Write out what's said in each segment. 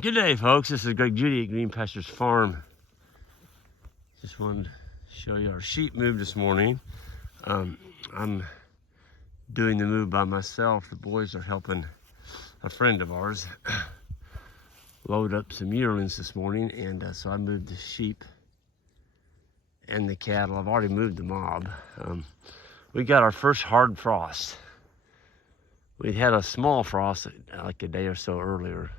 Good day, folks. This is Greg Judy at Green Pastures Farm. Just wanted to show you our sheep move this morning. I'm doing the move by myself. The boys are helping a friend of ours load up some yearlings this morning, and so I moved the sheep and the cattle. I've already moved the mob. We got our first hard frost. We'd had a small frost like a day or so earlier.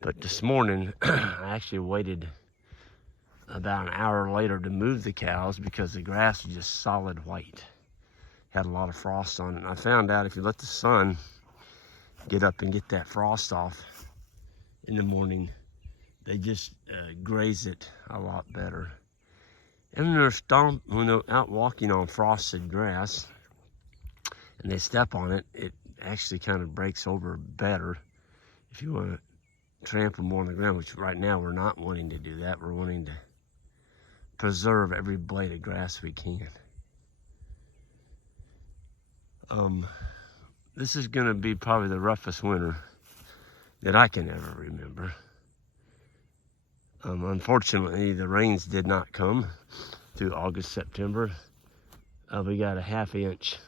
But this morning, I actually waited about an hour later to move the cows because the grass was just solid white. Had a lot of frost on it. And I found out if you let the sun get up and get that frost off in the morning, they just graze it a lot better. And when they're out walking on frosted grass and they step on it, it actually kind of breaks over better. If you want to trample more on the ground, which right now we're not wanting to do that. We're wanting to preserve every blade of grass we can. This is going to be probably the roughest winter that I can ever remember. Unfortunately, the rains did not come through August, September. We got a half inch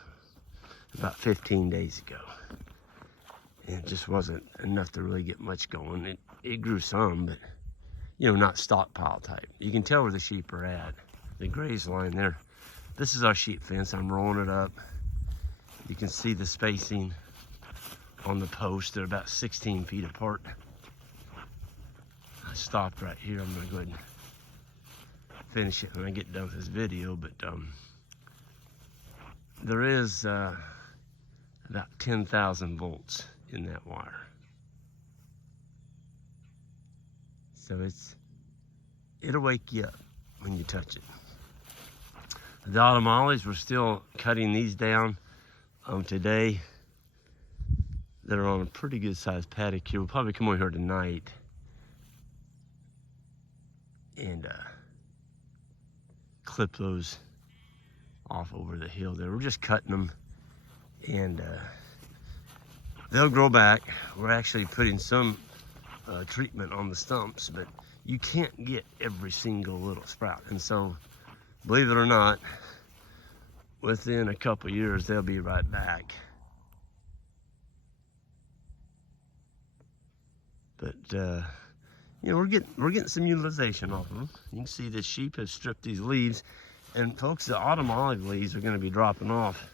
about 15 days ago. And it just wasn't enough to really get much going. It grew some, but not stockpile type. You can tell where the sheep are at. The graze line there. This is our sheep fence. I'm rolling it up. You can see the spacing on the post. They're about 16 feet apart. I stopped right here. I'm gonna go ahead and finish it when I get done with this video, but there is about 10,000 volts in that wire. So it'll wake you up when you touch it. The autumn olives, we're still cutting these down today. They're on a pretty good sized paddock here. We'll probably come over here tonight and clip those off over the hill there. We're just cutting them, and they'll grow back. We're actually putting some treatment on the stumps, but you can't get every single little sprout. And so, believe it or not, within a couple years, they'll be right back. But we're getting some utilization off of them. You can see the sheep have stripped these leaves, and folks, the autumn olive leaves are going to be dropping off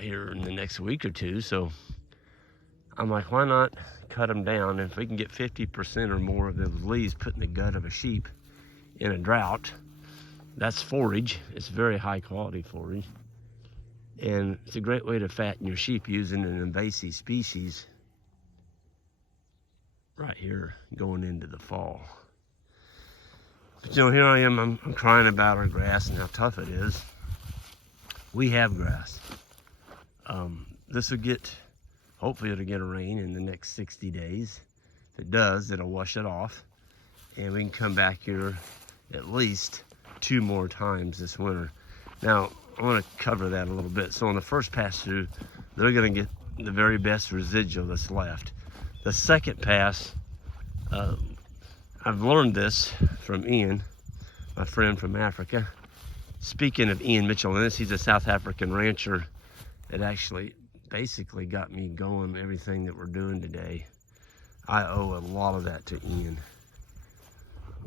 here in the next week or two. So I'm like, why not cut them down? And if we can get 50% or more of those leaves put in the gut of a sheep in a drought, that's forage. It's very high quality forage, and it's a great way to fatten your sheep using an invasive species right here going into the fall. But here I am, I'm crying about our grass and how tough it is. We have grass. This will hopefully it'll get a rain in the next 60 days. If it does, it'll wash it off, and we can come back here at least 2 more times this winter. Now, I want to cover that a little bit. So on the first pass through, they're going to get the very best residual that's left. The second pass, I've learned this from Ian, my friend from Africa. Speaking of Ian Mitchell, he's a South African rancher that actually basically got me going everything that we're doing today. I owe a lot of that to Ian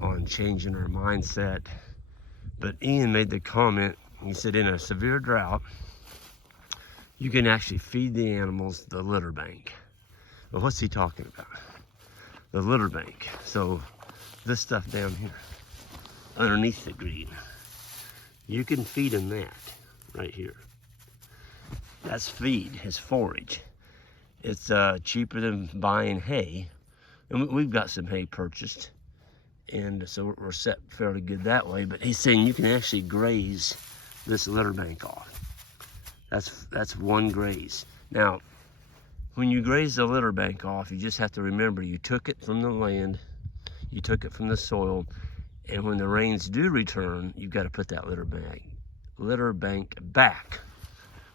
on changing our mindset. But Ian made the comment, he said, in a severe drought, you can actually feed the animals the litter bank. Well, what's he talking about? The litter bank. So this stuff down here, underneath the green, you can feed them that right here. That's feed, it's forage. It's cheaper than buying hay. And we've got some hay purchased, and so we're set fairly good that way. But he's saying you can actually graze this litter bank off. That's one graze. Now, when you graze the litter bank off, you just have to remember you took it from the land, you took it from the soil, and when the rains do return, you've got to put that litter bank back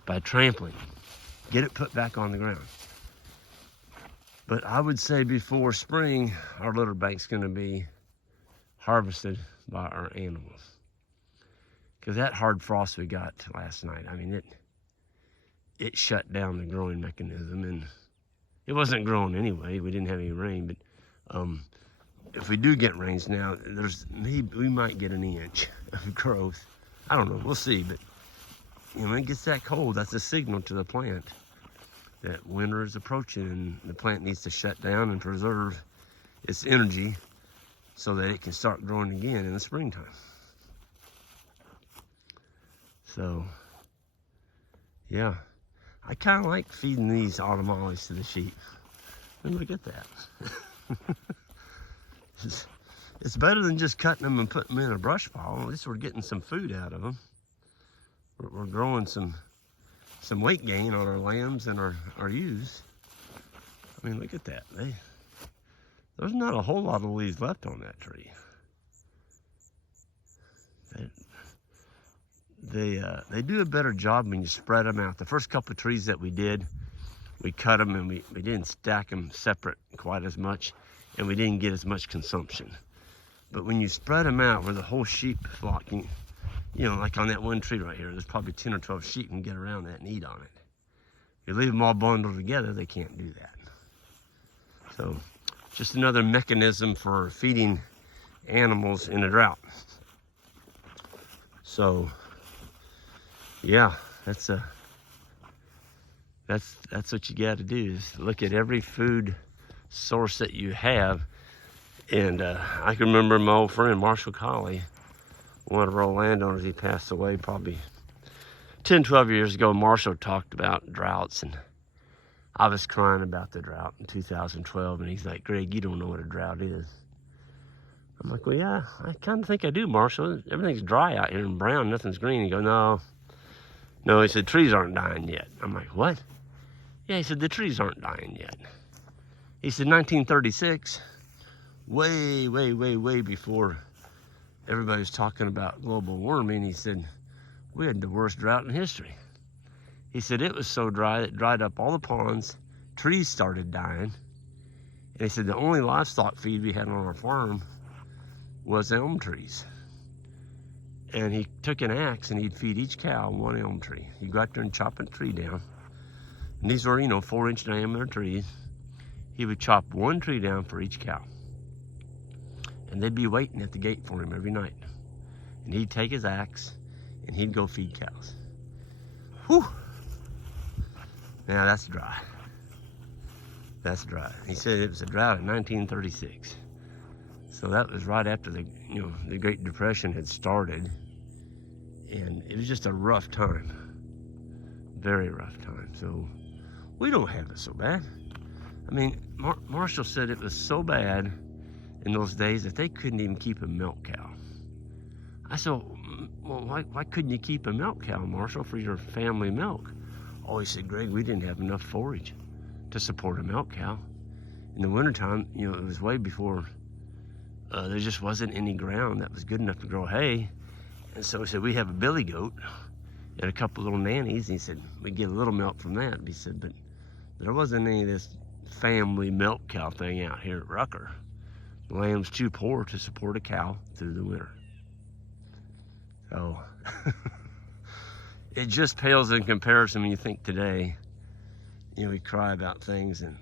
by trampling. Get it put back on the ground. But I would say before spring, our litter bank's gonna be harvested by our animals. Because that hard frost we got last night, I mean, it shut down the growing mechanism, and it wasn't growing anyway. We didn't have any rain, but if we do get rains now, we might get an inch of growth. I don't know, we'll see, but when it gets that cold, that's a signal to the plant that winter is approaching, and the plant needs to shut down and preserve its energy so that it can start growing again in the springtime. So, yeah, I kind of like feeding these autumn olives to the sheep. And look at that. It's better than just cutting them and putting them in a brush pile. At least we're getting some food out of them. We're growing some weight gain on our lambs and our ewes. I mean, look at that. There's not a whole lot of leaves left on that tree. They do a better job when you spread them out. The first couple of trees that we did, we cut them and we didn't stack them separate quite as much, and we didn't get as much consumption. But when you spread them out where the whole sheep flock, like on that one tree right here, there's probably 10 or 12 sheep can get around that and eat on it. If you leave them all bundled together, they can't do that. So just another mechanism for feeding animals in a drought. So yeah, that's what you got to do, is look at every food source that you have. And I can remember my old friend Marshall Colley, one of our landowners. He passed away probably 10, 12 years ago. Marshall talked about droughts, and I was crying about the drought in 2012, and he's like, "Greg, you don't know what a drought is." I'm like, "Well, yeah, I kind of think I do, Marshall. Everything's dry out here and brown, nothing's green." He goes, No, he said, "Trees aren't dying yet." I'm like, "What?" Yeah, he said, "The trees aren't dying yet." He said, 1936, way, way, way, way before everybody was talking about global warming, he said, we had the worst drought in history. He said it was so dry that it dried up all the ponds, trees started dying. And he said the only livestock feed we had on our farm was elm trees. And he took an axe and he'd feed each cow one elm tree. He'd go out there and chop a tree down. And these were, 4-inch diameter trees. He would chop one tree down for each cow. And they'd be waiting at the gate for him every night. And he'd take his axe and he'd go feed cows. Whew. Now that's dry. That's dry. He said it was a drought in 1936. So that was right after the Great Depression had started. And it was just a rough time. Very rough time. So we don't have it so bad. I mean, Marshall said it was so bad in those days that they couldn't even keep a milk cow. I said, well, why couldn't you keep a milk cow, Marshall, for your family milk? Oh, he said, Greg, we didn't have enough forage to support a milk cow. In the wintertime, it was way before there just wasn't any ground that was good enough to grow hay. And so he said, we have a billy goat and a couple little nannies. And he said, we get a little milk from that. He said, but there wasn't any of this family milk cow thing out here at Rucker. The land's too poor to support a cow through the winter. So it just pales in comparison when you think today, we cry about things. And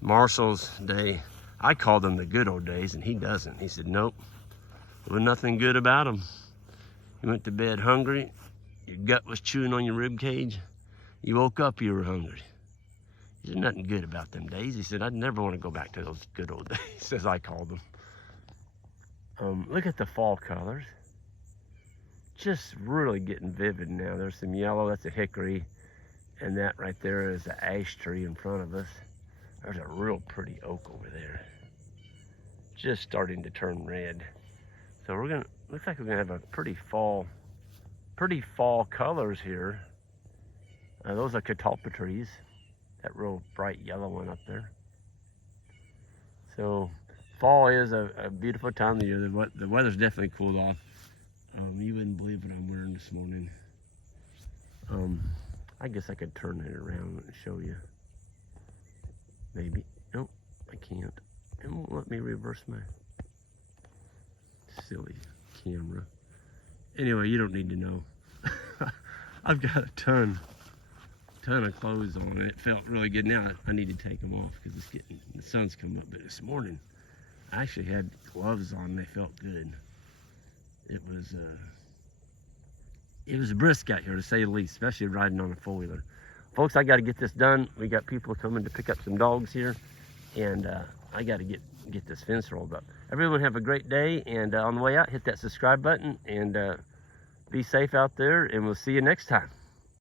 Marshall's day, I call them the good old days, and he doesn't. He said, nope, there was nothing good about them. You went to bed hungry, your gut was chewing on your rib cage, you woke up, you were hungry. There's nothing good about them days. He said, I'd never want to go back to those good old days, as I called them. Look at the fall colors. Just really getting vivid now. There's some yellow, that's a hickory, and that right there is an ash tree in front of us. There's a real pretty oak over there. Just starting to turn red. So looks like we're gonna have a pretty fall colors here. Those are catalpa trees. That real bright yellow one up there. So fall is a beautiful time of the year. The weather's definitely cooled off. You wouldn't believe what I'm wearing this morning. I guess I could turn it around and show you. Maybe. Nope, I can't. It won't let me reverse my silly camera. Anyway, you don't need to know. I've got a ton of clothes on, and it felt really good. Now I need to take them off because it's getting, the sun's coming up. But this morning I actually had gloves on, and they felt good. It was brisk out here, to say the least, especially riding on a four-wheeler. Folks, I got to get this done. We got people coming to pick up some dogs here, and I got to get this fence rolled up. Everyone have a great day, and on the way out, hit that subscribe button, and be safe out there, and we'll see you next time.